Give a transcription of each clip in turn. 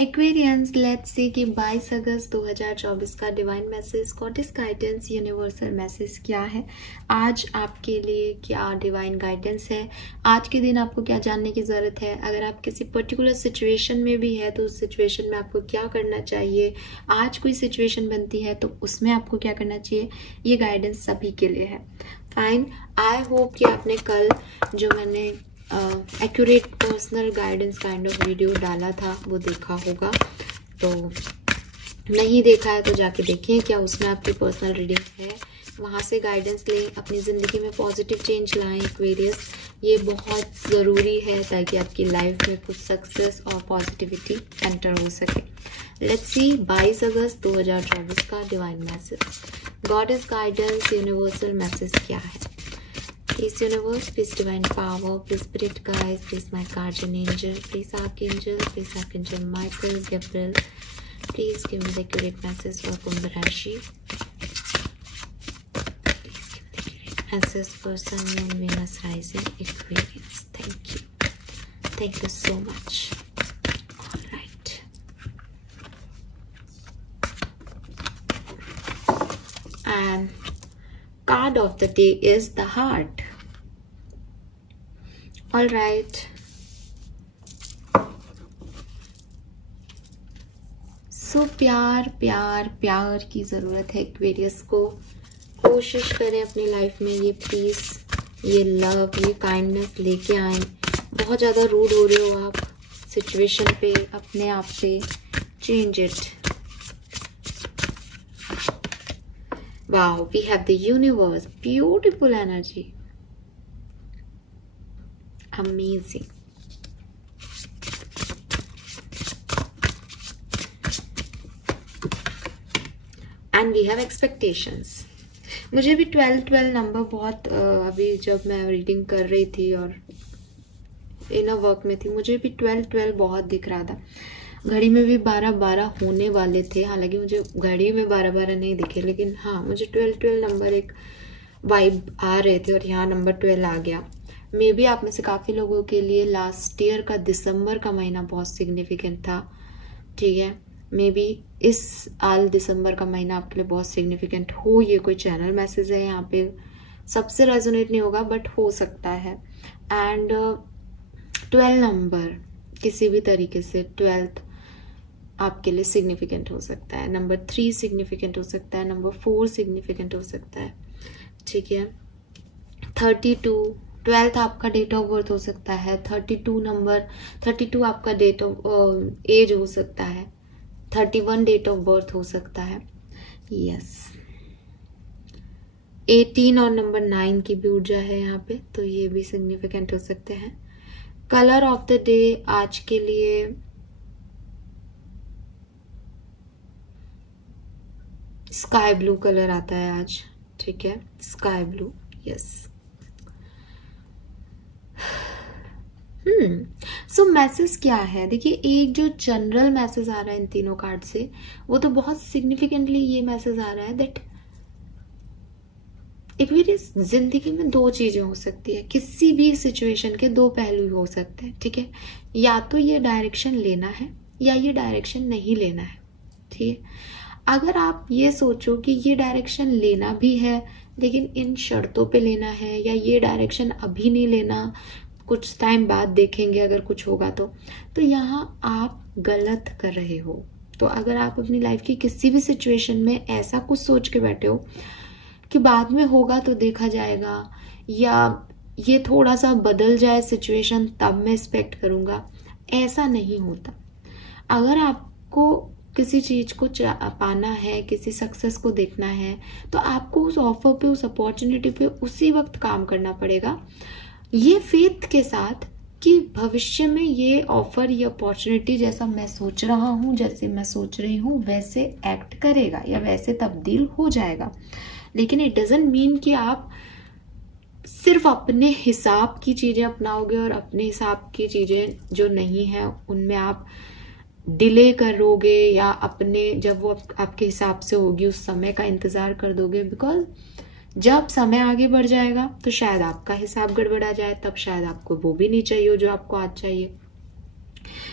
Aquarians, let's see कि 22 अगस्त 2024 का divine message, goddess guidance, universal message क्या है। आज आपके लिए क्या डिवाइन गाइडेंस है, आज के दिन आपको क्या जानने की ज़रूरत है। अगर आप किसी पर्टिकुलर सिचुएशन में भी है तो उस सिचुएशन में आपको क्या करना चाहिए। आज कोई सिचुएशन बनती है तो उसमें आपको क्या करना चाहिए। ये गाइडेंस सभी के लिए है। फाइन, आई होप कि आपने कल जो मैंने accurate personal guidance kind of video डाला था वो देखा होगा। तो नहीं देखा है तो जाके देखें, क्या उसमें आपकी पर्सनल रीडिंग है। वहाँ से गाइडेंस लें, अपनी ज़िंदगी में पॉजिटिव चेंज लाएं। एक्वेरियस, ये बहुत ज़रूरी है ताकि आपकी लाइफ में कुछ सक्सेस और पॉजिटिविटी एंटर हो सके। लेट्स सी 22 अगस्त 2024 का divine message, goddess guidance, universal message क्या है। Please universe, please divine power, please spirit guides, please my guardian angel, please archangel Michael, Gabriel, please give me the accurate message for Kumbh Rashi. Please give the accurate message for Sun, Moon, Venus, Rising, Aquarius. Thank you so much. All right. And card of the day is the heart. All right. So प्यार प्यार प्यार की ज़रूरत है Aquarius को। कोशिश करें अपनी लाइफ में ये पीस, ये लव, ये काइंडनेस लेके आए। बहुत ज़्यादा रूड हो रहे हो आप सिचुएशन पे, अपने आप पे, change it. Wow, we have the universe, beautiful energy, amazing. And we have expectations. मुझे भी 12 नंबर बहुत अभी जब मैं रीडिंग कर रही थी और इनर वर्क में थी, मुझे भी 12 बहुत दिख रहा था। घड़ी में भी 12 होने वाले थे, हालांकि मुझे घड़ी में 12 नहीं दिखे, लेकिन हाँ मुझे 12 नंबर एक वाइब आ रहे थे और यहाँ नंबर 12 आ गया। मे बी आप में से काफ़ी लोगों के लिए लास्ट ईयर का दिसंबर का महीना बहुत सिग्निफिकेंट था, ठीक है। मे बी इस साल दिसंबर का महीना आपके लिए बहुत सिग्निफिकेंट हो। ये कोई चैनल मैसेज है, यहाँ पे सबसे रेजोनेट नहीं होगा बट हो सकता है। एंड 12 नंबर किसी भी तरीके से 12th आपके लिए सिग्निफिकेंट हो सकता है। नंबर 3 सिग्निफिकेंट हो सकता है, नंबर 4 सिग्निफिकेंट हो सकता है, ठीक है। 32 12th आपका डेट ऑफ बर्थ हो सकता है। 32 नंबर, 32 आपका डेट ऑफ एज हो सकता है। 31 डेट ऑफ बर्थ हो सकता है। यस, 18 और नंबर 9 की भी ऊर्जा है यहाँ पे, तो ये भी सिग्निफिकेंट हो सकते हैं। कलर ऑफ द डे आज के लिए स्काई ब्लू कलर आता है आज, ठीक है, स्काई ब्लू। यस, सो मैसेज क्या है। देखिए, एक जो जनरल मैसेज आ रहा है इन तीनों कार्ड से, वो तो बहुत सिग्निफिकेंटली ये मैसेज आ रहा है दैट एक्वेरियस, जिंदगी में 2 चीजें हो सकती है। किसी भी सिचुएशन के 2 पहलू हो सकते हैं, ठीक है। या तो ये डायरेक्शन लेना है या ये डायरेक्शन नहीं लेना है, ठीक है। अगर आप ये सोचो कि ये डायरेक्शन लेना भी है लेकिन इन शर्तों पे लेना है, या ये डायरेक्शन अभी नहीं लेना, कुछ टाइम बाद देखेंगे अगर कुछ होगा तो यहाँ आप गलत कर रहे हो। तो अगर आप अपनी लाइफ की किसी भी सिचुएशन में ऐसा कुछ सोच के बैठे हो कि बाद में होगा तो देखा जाएगा, या ये थोड़ा सा बदल जाए सिचुएशन तब मैं एक्सपेक्ट करूंगा, ऐसा नहीं होता। अगर आपको किसी चीज को पाना है, किसी सक्सेस को देखना है, तो आपको उस ऑफर पे, उस अपॉर्चुनिटी पे उसी वक्त काम करना पड़ेगा, ये फेथ के साथ कि भविष्य में ये ऑफर, ये अपॉर्चुनिटी जैसा मैं सोच रहा हूँ, जैसे मैं सोच रही हूँ वैसे एक्ट करेगा या वैसे तब्दील हो जाएगा। लेकिन इट डजंट मीन कि आप सिर्फ अपने हिसाब की चीजें अपनाओगे और अपने हिसाब की चीजें जो नहीं है उनमें आप डिले करोगे, या अपने जब वो आपके हिसाब से होगी उस समय का इंतजार कर दोगे। बिकॉज जब समय आगे बढ़ जाएगा तो शायद आपका हिसाब गड़बड़ा जाए, तब शायद आपको वो भी नहीं चाहिए जो आपको आज चाहिए।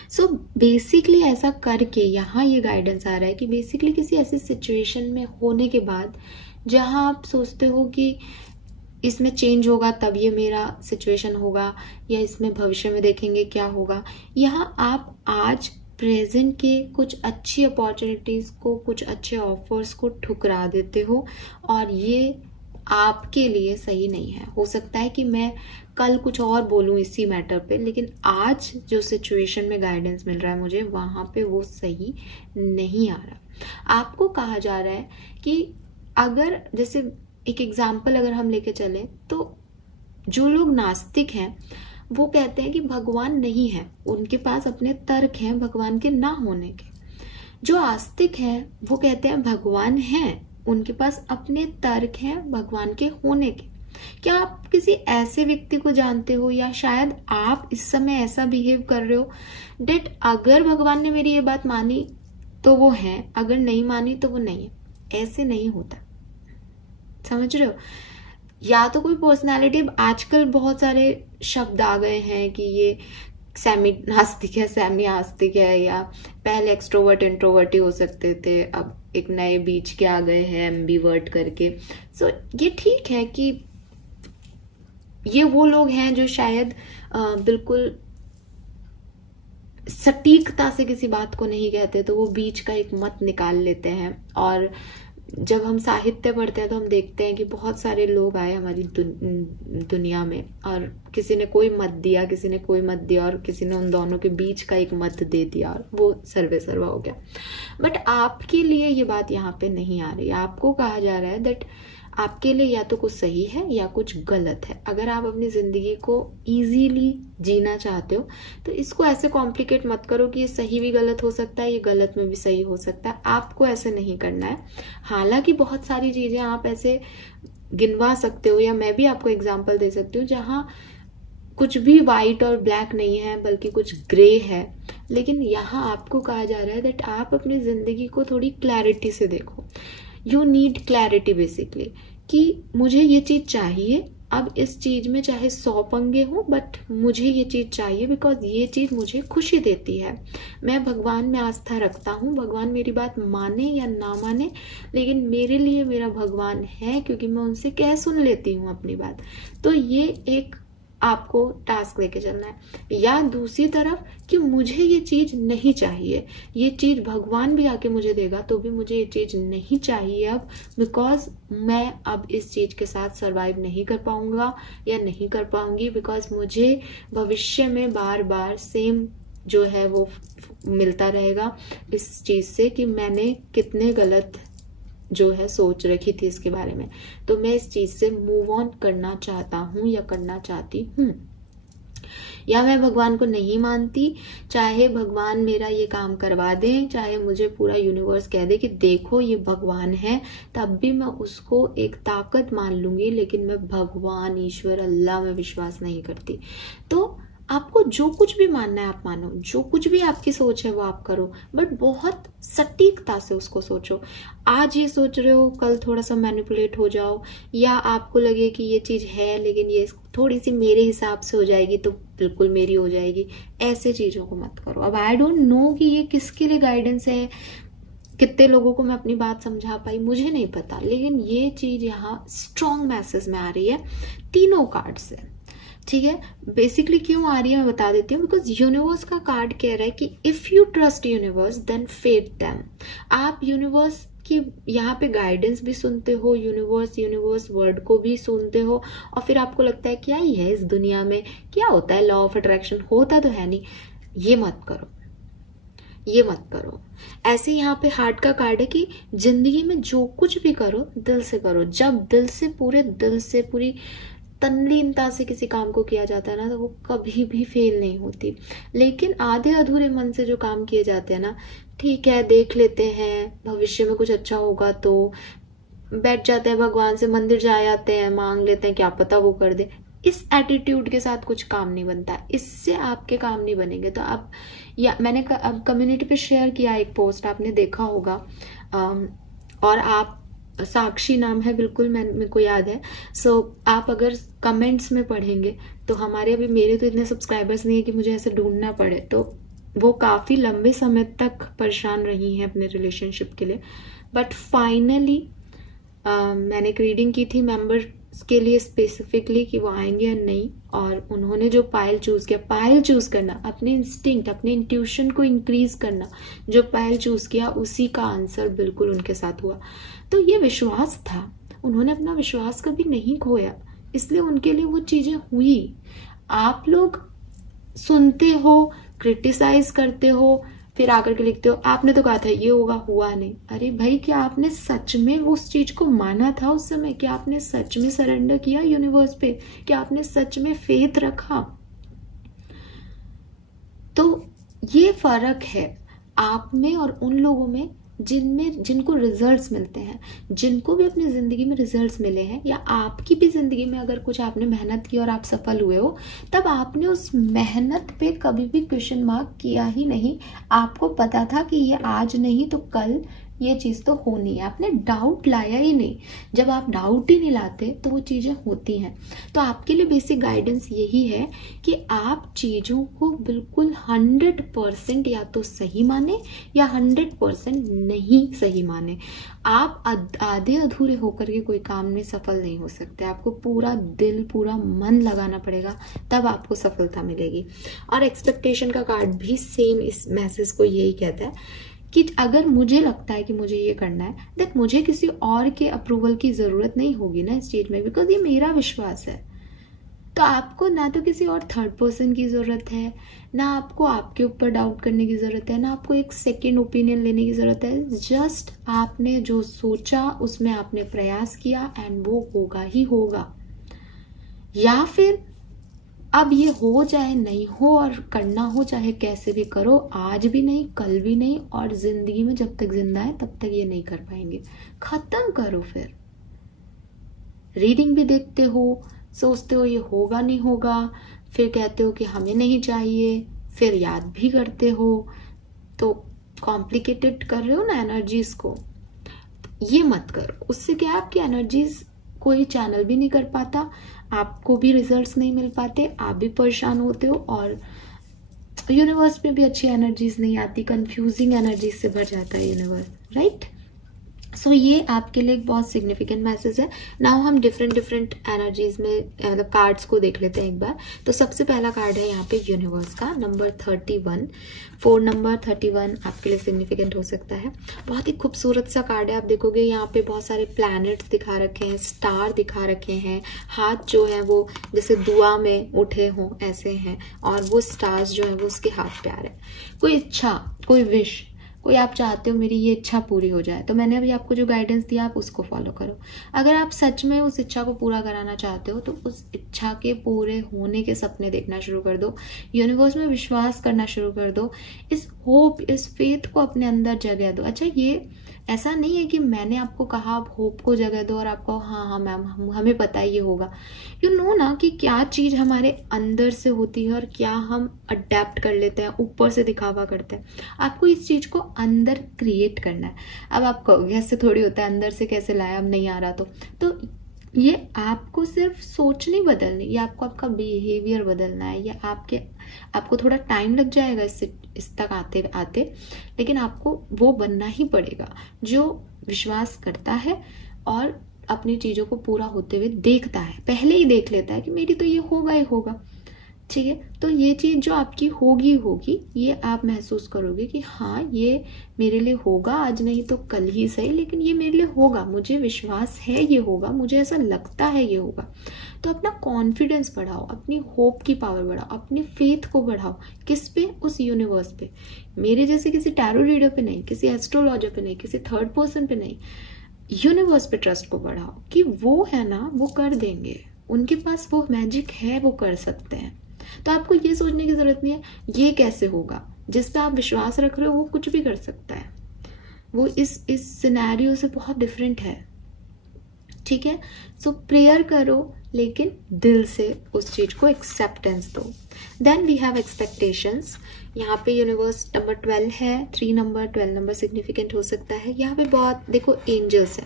सो बेसिकली ऐसा करके यहाँ ये गाइडेंस आ रहा है कि बेसिकली किसी ऐसी सिचुएशन में होने के बाद जहाँ आप सोचते हो कि इसमें चेंज होगा तब ये मेरा सिचुएशन होगा, या इसमें भविष्य में देखेंगे क्या होगा, यहाँ आप आज प्रेजेंट के कुछ अच्छी अपॉर्चुनिटीज को, कुछ अच्छे ऑफर्स को ठुकरा देते हो, और ये आपके लिए सही नहीं है। हो सकता है कि मैं कल कुछ और बोलूं इसी मैटर पे, लेकिन आज जो सिचुएशन में गाइडेंस मिल रहा है मुझे, वहां पे वो सही नहीं आ रहा। आपको कहा जा रहा है कि अगर, जैसे एक एग्जाम्पल अगर हम लेके चले, तो जो लोग नास्तिक हैं वो कहते हैं कि भगवान नहीं है, उनके पास अपने तर्क हैं भगवान के ना होने के। जो आस्तिक हैं वो कहते हैं भगवान है, उनके पास अपने तर्क हैं भगवान के होने के। क्या आप किसी ऐसे व्यक्ति को जानते हो, या शायद आप इस समय ऐसा बिहेव कर रहे हो डेट अगर भगवान ने मेरी ये बात मानी तो वो है, अगर नहीं मानी तो वो नहीं है? ऐसे नहीं होता, समझ रहे हो? या तो कोई पर्सनालिटी, आजकल बहुत सारे शब्द आ गए हैं कि ये सेमी नास्तिक है, सेमी आस्तिक है, या पहले एक्सट्रोवर्ट इंट्रोवर्ट ही हो सकते थे, अब एक नए बीच के आ गए हैं एम्बीवर्ट करके। सो ये ठीक है कि ये वो लोग हैं जो शायद बिल्कुल सटीकता से किसी बात को नहीं कहते, तो वो बीच का एक मत निकाल लेते हैं। और जब हम साहित्य पढ़ते हैं तो हम देखते हैं कि बहुत सारे लोग आए हमारी दुनिया में, और किसी ने कोई मत दिया, किसी ने कोई मत दिया, और किसी ने उन दोनों के बीच का एक मत दे दिया, और वो सर्वे सर्वा हो गया। बट आपके लिए ये बात यहाँ पे नहीं आ रही। आपको कहा जा रहा है दैट आपके लिए या तो कुछ सही है या कुछ गलत है। अगर आप अपनी जिंदगी को इजीली जीना चाहते हो तो इसको ऐसे कॉम्प्लिकेट मत करो कि ये सही भी गलत हो सकता है, ये गलत में भी सही हो सकता है। आपको ऐसे नहीं करना है। हालांकि बहुत सारी चीजें आप ऐसे गिनवा सकते हो, या मैं भी आपको एग्जाम्पल दे सकती हूँ जहाँ कुछ भी व्हाइट और ब्लैक नहीं है बल्कि कुछ ग्रे है। लेकिन यहाँ आपको कहा जा रहा है दैट आप अपनी जिंदगी को थोड़ी क्लैरिटी से देखो। यू नीड क्लैरिटी बेसिकली, कि मुझे ये चीज चाहिए, अब इस चीज में चाहे 100 पंगे हो, बट मुझे ये चीज चाहिए बिकॉज ये चीज मुझे खुशी देती है। मैं भगवान में आस्था रखता हूँ, भगवान मेरी बात माने या ना माने, लेकिन मेरे लिए मेरा भगवान है क्योंकि मैं उनसे कह सुन लेती हूँ अपनी बात। तो ये एक आपको टास्क लेके चलना है। या दूसरी तरफ कि मुझे ये चीज नहीं चाहिए, ये चीज भगवान भी आके मुझे देगा तो भी मुझे ये चीज नहीं चाहिए अब, बिकॉज मैं अब इस चीज के साथ सरवाइव नहीं कर पाऊंगा या नहीं कर पाऊंगी, बिकॉज मुझे भविष्य में बार बार सेम जो है वो मिलता रहेगा इस चीज से कि मैंने कितने गलत जो है सोच रखी थी इसके बारे में। तो मैं इस चीज से मूव ऑन करना चाहता हूं या करना चाहती हूं। या मैं भगवान को नहीं मानती, चाहे भगवान मेरा ये काम करवा दे, चाहे मुझे पूरा यूनिवर्स कह दे कि देखो ये भगवान है, तब भी मैं उसको एक ताकत मान लूंगी, लेकिन मैं भगवान, ईश्वर, अल्लाह में विश्वास नहीं करती। तो आपको जो कुछ भी मानना है आप मानो, जो कुछ भी आपकी सोच है वो आप करो, बट बहुत सटीकता से उसको सोचो। आज ये सोच रहे हो, कल थोड़ा सा मैनिपुलेट हो जाओ, या आपको लगे कि ये चीज है लेकिन ये थोड़ी सी मेरे हिसाब से हो जाएगी तो बिल्कुल मेरी हो जाएगी। ऐसे चीजों को मत करो। अब आई डोंट नो कि ये किसके लिए गाइडेंस है, कितने लोगों को मैं अपनी बात समझा पाई मुझे नहीं पता, लेकिन ये चीज यहाँ स्ट्रॉन्ग मैसेज में आ रही है तीनों कार्ड से। ठीक है, बेसिकली क्यों आ रही है मैं बता देती हूँ। बिकॉज यूनिवर्स का कार्ड कह रहा है कि if you trust universe then faith them. आप यूनिवर्स की यहाँ पे गाइडेंस भी सुनते हो, यूनिवर्स वर्ड को भी सुनते हो, और फिर आपको लगता है क्या ही है इस दुनिया में, क्या होता है, लॉ ऑफ अट्रैक्शन होता तो है नहीं। ये मत करो, ये मत करो। ऐसे यहाँ पे हार्ट का कार्ड है कि जिंदगी में जो कुछ भी करो दिल से करो। जब दिल से, पूरे दिल से, पूरी तल्लीनता से किसी काम को किया जाता है ना, तो वो कभी भी फेल नहीं होती। लेकिन आधे अधूरे मन से जो काम किए जाते हैं ना, ठीक है देख लेते हैं भविष्य में कुछ अच्छा होगा, तो बैठ जाते हैं भगवान से, मंदिर जा आते हैं, मांग लेते हैं, क्या पता वो कर दे। इस एटीट्यूड के साथ कुछ काम नहीं बनता, इससे आपके काम नहीं बनेंगे। तो आप, या मैंने अब कम्युनिटी पे शेयर किया एक पोस्ट, आपने देखा होगा, और आप, साक्षी नाम है बिल्कुल, मेरे को याद है। सो आप अगर कमेंट्स में पढ़ेंगे तो हमारे, अभी मेरे तो इतने सब्सक्राइबर्स नहीं है कि मुझे ऐसे ढूंढना पड़े, तो वो काफी लंबे समय तक परेशान रही हैं अपने रिलेशनशिप के लिए, बट फाइनली मैंने एक रीडिंग की थी मेंबर्स के लिए स्पेसिफिकली कि वो आएंगे या नहीं, और उन्होंने जो पायल चूज किया, पायल चूज करना, अपने इंस्टिंक्ट, अपने इंट्यूशन को इंक्रीज करना, जो पायल चूज किया उसी का आंसर बिल्कुल उनके साथ हुआ। तो ये विश्वास था, उन्होंने अपना विश्वास कभी नहीं खोया, इसलिए उनके लिए वो चीजें हुई। आप लोग सुनते हो, क्रिटिसाइज करते हो, फिर आकर के लिखते हो आपने तो कहा था ये होगा, हुआ नहीं। अरे भाई, क्या आपने सच में उस चीज को माना था उस समय? क्या आपने सच में सरेंडर किया यूनिवर्स पे? क्या आपने सच में फेथ रखा? तो ये फर्क है आप में और उन लोगों में जिनको रिजल्ट्स मिलते हैं, जिनको भी अपनी जिंदगी में रिजल्ट्स मिले हैं, या आपकी भी जिंदगी में अगर कुछ आपने मेहनत की और आप सफल हुए हो, तब आपने उस मेहनत पे कभी भी क्वेश्चन मार्क किया ही नहीं। आपको पता था कि ये आज नहीं तो कल ये चीज तो होनी है, आपने डाउट लाया ही नहीं। जब आप डाउट ही नहीं लाते तो वो चीजें होती हैं। तो आपके लिए बेसिक गाइडेंस यही है कि आप चीजों को बिल्कुल 100% या तो सही माने या 100% नहीं सही माने। आप आधे अधूरे होकर के कोई काम में सफल नहीं हो सकते। आपको पूरा दिल, पूरा मन लगाना पड़ेगा, तब आपको सफलता मिलेगी। और एक्सपेक्टेशन का कार्ड भी सेम इस मैसेज को यही कहता है कि अगर मुझे लगता है कि मुझे ये करना है, देख मुझे किसी और के अप्रूवल की जरूरत नहीं होगी ना इस चीज में, बिकॉज ये मेरा विश्वास है। तो आपको ना तो किसी और थर्ड पर्सन की जरूरत है, ना आपको आपके ऊपर डाउट करने की जरूरत है, ना आपको एक सेकेंड ओपिनियन लेने की जरूरत है। जस्ट आपने जो सोचा उसमें आपने प्रयास किया एंड वो होगा ही होगा। या फिर अब ये हो चाहे नहीं हो और करना हो चाहे कैसे भी करो, आज भी नहीं, कल भी नहीं, और जिंदगी में जब तक जिंदा है तब तक ये नहीं कर पाएंगे। खत्म करो। फिर रीडिंग भी देखते हो, सोचते हो ये होगा नहीं होगा, फिर कहते हो कि हमें नहीं चाहिए, फिर याद भी करते हो, तो कॉम्प्लिकेटेड कर रहे हो ना एनर्जीज को। ये मत करो, उससे क्या आपकी एनर्जीज कोई चैनल भी नहीं कर पाता, आपको भी रिजल्ट्स नहीं मिल पाते, आप भी परेशान होते हो, और यूनिवर्स में भी अच्छी एनर्जीज नहीं आती, कंफ्यूजिंग एनर्जीज से भर जाता है यूनिवर्स, राइट। सो ये आपके लिए एक बहुत सिग्निफिकेंट मैसेज है। नाउ हम डिफरेंट एनर्जीज में मतलब कार्ड्स को देख लेते हैं एक बार। तो सबसे पहला कार्ड है यहाँ पे यूनिवर्स का नंबर 31। 4 नंबर 31 आपके लिए सिग्निफिकेंट हो सकता है। बहुत ही खूबसूरत सा कार्ड है। आप देखोगे यहाँ पे बहुत सारे प्लैनेट्स दिखा रखे हैं, स्टार दिखा रखे हैं, हाथ जो है वो जैसे दुआ में उठे हों ऐसे हैं, और वो स्टार्स जो है वो उसके हाथ पे आ रहे हैं। कोई इच्छा, कोई विश, कोई आप चाहते हो मेरी ये इच्छा पूरी हो जाए, तो मैंने अभी आपको जो गाइडेंस दिया आप उसको फॉलो करो। अगर आप सच में उस इच्छा को पूरा कराना चाहते हो तो उस इच्छा के पूरे होने के सपने देखना शुरू कर दो, यूनिवर्स में विश्वास करना शुरू कर दो, इस होप, इस फेथ को अपने अंदर जगह दो। अच्छा, ये ऐसा नहीं है कि मैंने आपको कहा आप होप को जगह दो और आपको हाँ मैम हमें पता है ये होगा। यू नो ना कि क्या चीज हमारे अंदर से होती है और क्या हम अडेप्ट कर लेते हैं, ऊपर से दिखावा करते हैं। आपको इस चीज को अंदर क्रिएट करना है। अब आप कहोगे ऐसे थोड़ी होता है, अंदर से कैसे लाया, अब नहीं आ रहा तो ये आपको सिर्फ सोच नहीं बदलनी, ये आपको आपका बिहेवियर बदलना है। ये आपको थोड़ा टाइम लग जाएगा इस तक आते आते, लेकिन आपको वो बनना ही पड़ेगा जो विश्वास करता है और अपनी चीजों को पूरा होते हुए देखता है, पहले ही देख लेता है कि मेरी तो ये होगा ही होगा। ठीक है, तो ये चीज जो आपकी होगी, ये आप महसूस करोगे कि हाँ ये मेरे लिए होगा, आज नहीं तो कल ही सही, लेकिन ये मेरे लिए होगा, मुझे विश्वास है ये होगा, मुझे ऐसा लगता है ये होगा। तो अपना कॉन्फिडेंस बढ़ाओ, अपनी होप की पावर बढ़ाओ, अपनी फेथ को बढ़ाओ। किस पे? उस यूनिवर्स पे। मेरे जैसे किसी टैरो रीडर पे नहीं, किसी एस्ट्रोलॉजर पे नहीं, किसी थर्ड पर्सन पे नहीं, यूनिवर्स पे ट्रस्ट को बढ़ाओ कि वो है ना, वो कर देंगे, उनके पास वो मैजिक है, वो कर सकते हैं। तो आपको ये सोचने की जरूरत नहीं है ये कैसे होगा। जिस पे आप विश्वास रख रहे हो वो कुछ भी कर सकता है, वो इस सिनेरियो से बहुत डिफरेंट है। ठीक है, सो प्रेयर करो लेकिन दिल से उस चीज को एक्सेप्टेंस दो। Then we have expectations. यहाँ पे यूनिवर्स नंबर 12 है, 3 नंबर 12 नंबर सिग्निफिकेंट हो सकता है। यहाँ पे बहुत देखो एंजल्स है।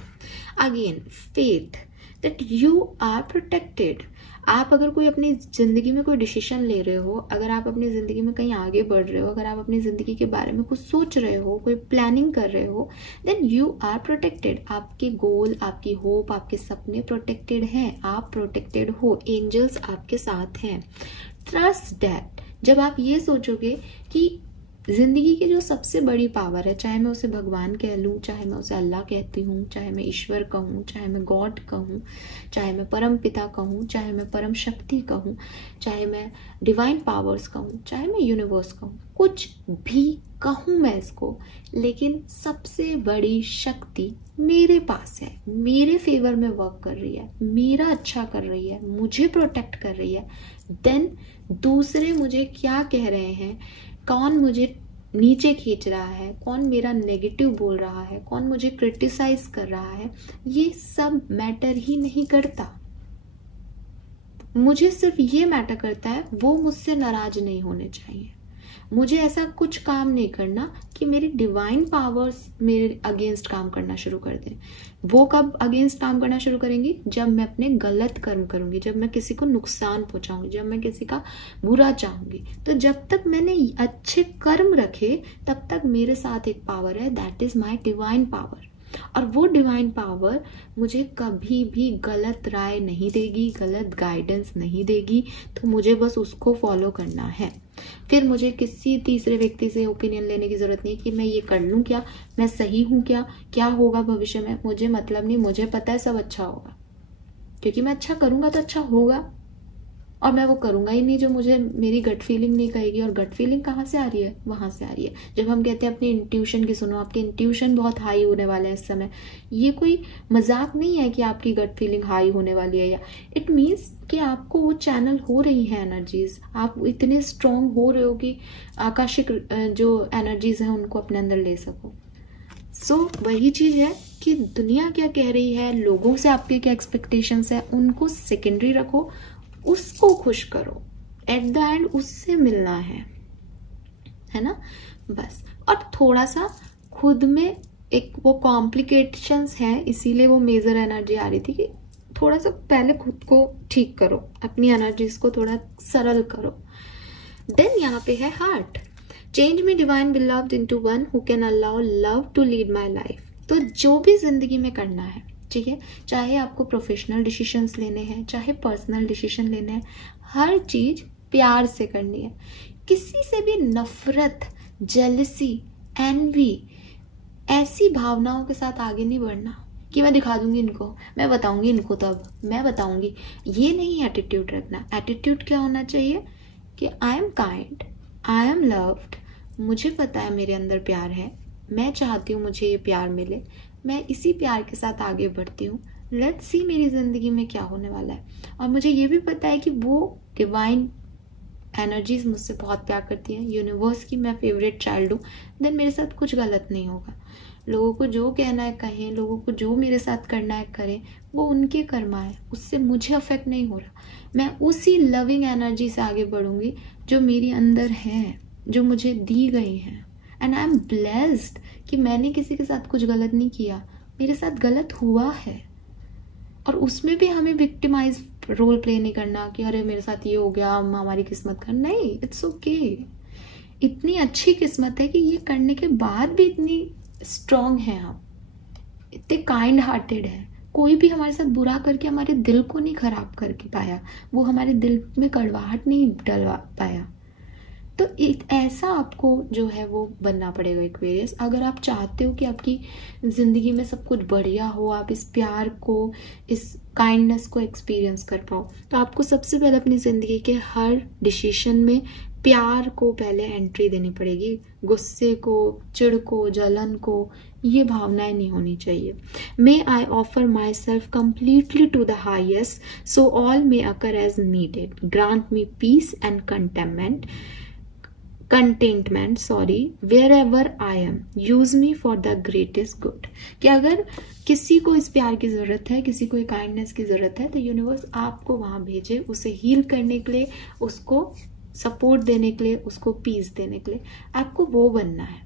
Again faith that you are protected. आप अगर कोई अपनी जिंदगी में कोई डिसीजन ले रहे हो, अगर आप अपनी जिंदगी में कहीं आगे बढ़ रहे हो, अगर आप अपनी जिंदगी के बारे में कुछ सोच रहे हो, कोई प्लानिंग कर रहे हो, देन यू आर प्रोटेक्टेड। आपके गोल, आपकी होप, आपके सपने प्रोटेक्टेड हैं, आप प्रोटेक्टेड हो, एंजल्स आपके साथ हैं। Trust that. जब आप ये सोचोगे कि जिंदगी की जो सबसे बड़ी पावर है, चाहे मैं उसे भगवान कह लूँ, चाहे मैं उसे अल्लाह कहती हूँ, चाहे मैं ईश्वर कहूँ, चाहे मैं गॉड कहूँ, चाहे मैं परम पिता कहूँ, चाहे मैं परम शक्ति कहूँ, चाहे मैं डिवाइन पावर्स कहूँ, चाहे मैं यूनिवर्स कहूँ, कुछ भी कहूँ मैं इसको, लेकिन सबसे बड़ी शक्ति मेरे पास है, मेरे फेवर में वर्क कर रही है, मेरा अच्छा कर रही है, मुझे प्रोटेक्ट कर रही है। देन दूसरे मुझे क्या कह रहे हैं, कौन मुझे नीचे खींच रहा है, कौन मेरा नेगेटिव बोल रहा है, कौन मुझे क्रिटिसाइज कर रहा है, ये सब मैटर ही नहीं करता। मुझे सिर्फ ये मैटर करता है वो मुझसे नाराज नहीं होने चाहिए। मुझे ऐसा कुछ काम नहीं करना कि मेरी डिवाइन पावर्स मेरे अगेंस्ट काम करना शुरू कर दें। वो कब अगेंस्ट काम करना शुरू करेंगी? जब मैं अपने गलत कर्म करूंगी, जब मैं किसी को नुकसान पहुंचाऊंगी, जब मैं किसी का बुरा चाहूंगी। तो जब तक मैंने अच्छे कर्म रखे तब तक मेरे साथ एक पावर है, that is my divine power. और वो डिवाइन पावर मुझे कभी भी गलत राय नहीं देगी, गलत गाइडेंस नहीं देगी। तो मुझे बस उसको फॉलो करना है। फिर मुझे किसी तीसरे व्यक्ति से ओपिनियन लेने की जरूरत नहीं कि मैं ये कर लूं क्या, मैं सही हूं क्या होगा भविष्य में, मुझे मतलब नहीं। मुझे पता है सब अच्छा होगा, क्योंकि मैं अच्छा करूंगा तो अच्छा होगा, और मैं वो करूंगा ही नहीं जो मुझे मेरी गट फीलिंग नहीं कहेगी। और गट फीलिंग कहाँ से आ रही है? वहां से आ रही है जब हम कहते हैं अपनी इंट्यूशन की सुनो। आपके इंट्यूशन बहुत हाई होने वाले हैं इस समय। ये कोई मजाक नहीं है कि आपकी गट फीलिंग हाई होने वाली है, या इट मीन्स कि आपको वो चैनल हो रही है एनर्जीज। आप इतने स्ट्रांग हो रहे हो कि आकाशिक जो एनर्जीज हैं उनको अपने अंदर ले सको। सो वही चीज है कि दुनिया क्या कह रही है, लोगों से आपके क्या एक्सपेक्टेशंस है, उनको सेकेंडरी रखो, उसको खुश करो। एट द एंड उससे मिलना है ना, बस। और थोड़ा सा खुद में एक वो कॉम्प्लिकेशंस हैं, इसीलिए वो मेजर एनर्जी आ रही थी कि थोड़ा सा पहले खुद को ठीक करो, अपनी एनर्जीज को थोड़ा सरल करो। देन यहाँ पे है heart. Change me divine beloved into one who can allow love to lead my life. तो जो भी जिंदगी में करना है, ठीक है, चाहे आपको प्रोफेशनल डिसीजंस लेने हैं, चाहे पर्सनल डिसीजन लेने हैं, हर चीज प्यार से करनी है। किसी से भी नफरत, जेलसी, एनवी, ऐसी भावनाओं के साथ आगे नहीं बढ़ना कि मैं दिखा दूंगी इनको, मैं बताऊंगी इनको, तब मैं बताऊंगी। ये नहीं एटीट्यूड रखना। एटीट्यूड क्या होना चाहिए कि I am kind, I am loved, मुझे पता है मेरे अंदर प्यार है, मैं चाहती हूँ मुझे ये प्यार मिले, मैं इसी प्यार के साथ आगे बढ़ती हूँ। लेट्स सी मेरी जिंदगी में क्या होने वाला है। और मुझे ये भी पता है कि वो डिवाइन एनर्जीज मुझसे बहुत प्यार करती हैं, यूनिवर्स की मैं फेवरेट चाइल्ड हूँ। देन मेरे साथ कुछ गलत नहीं होगा। लोगों को जो कहना है कहें, लोगों को जो मेरे साथ करना है करें, वो उनके कर्मा है, उससे मुझे अफेक्ट नहीं हो रहा। मैं उसी लविंग एनर्जी से आगे बढ़ूंगी जो मेरी अंदर है, जो मुझे दी गई है। एंड आई एम ब्लेस्ड कि मैंने किसी के साथ कुछ गलत नहीं किया, मेरे साथ गलत हुआ है। और उसमें भी हमें विक्टिमाइज रोल प्ले नहीं करना कि अरे मेरे साथ ये हो गया, हमारी किस्मत का। नहीं, इट्स ओके। इतनी अच्छी किस्मत है कि ये करने के बाद भी इतनी स्ट्रांग है, हम इतने काइंड हार्टेड है। कोई भी हमारे साथ बुरा करके हमारे दिल को नहीं खराब करके पाया, वो हमारे दिल में कड़वाहट नहीं डलवा पाया। तो एक ऐसा आपको जो है वो बनना पड़ेगा एक्वेरियस। अगर आप चाहते हो कि आपकी जिंदगी में सब कुछ बढ़िया हो, आप इस प्यार को, इस काइंडनेस को एक्सपीरियंस कर पाओ, तो आपको सबसे पहले अपनी जिंदगी के हर डिसीजन में प्यार को पहले एंट्री देनी पड़ेगी। गुस्से को, चिढ़ को, जलन को, ये भावनाएं नहीं होनी चाहिए। May I offer myself completely to the highest, so all may occur as needed, grant me peace and contentment, wherever I am, use me for the greatest good। कि अगर किसी को इस प्यार की जरूरत है, किसी को काइंडनेस की जरूरत है, तो यूनिवर्स आपको वहां भेजे, उसे हील करने के लिए, उसको सपोर्ट देने के लिए, उसको पीस देने के लिए। आपको वो बनना है।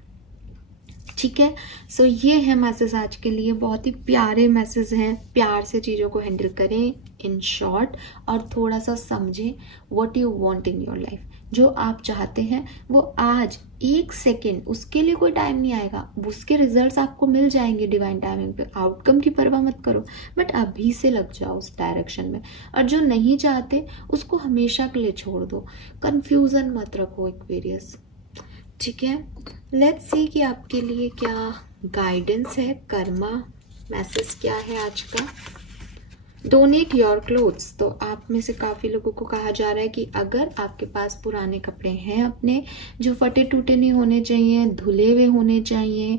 ठीक है। सो ये है मैसेज आज के लिए, बहुत ही प्यारे मैसेज हैं। प्यार से चीज़ों को हैंडल करें इन शॉर्ट, और थोड़ा सा समझें what you want in your life. जो आप चाहते हैं वो आज 1 सेकेंड, उसके लिए कोई टाइम नहीं आएगा, उसके रिजल्ट्स आपको मिल जाएंगे डिवाइन टाइमिंग पे। आउटकम की परवाह मत करो, बट अभी से लग जाओ उस डायरेक्शन में। और जो नहीं चाहते उसको हमेशा के लिए छोड़ दो, कंफ्यूजन मत रखो एक्वेरियस। ठीक है, लेट्स सी कि आपके लिए क्या गाइडेंस है, कर्मा मैसेज क्या है आज का। Donate your clothes. तो आप में से काफी लोगों को कहा जा रहा है कि अगर आपके पास पुराने कपड़े हैं अपने, जो फटे टूटे नहीं होने चाहिए, धुले हुए होने चाहिए,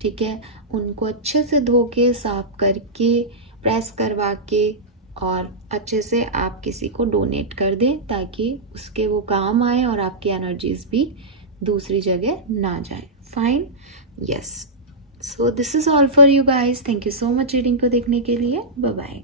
ठीक है, उनको अच्छे से धो के, साफ करके, प्रेस करवा के और अच्छे से आप किसी को डोनेट कर दें, ताकि उसके वो काम आए और आपकी एनर्जीज भी दूसरी जगह ना जाए। Fine, yes. So this is all for you guys. Thank you so much reading को देखने के लिए। Bye bye.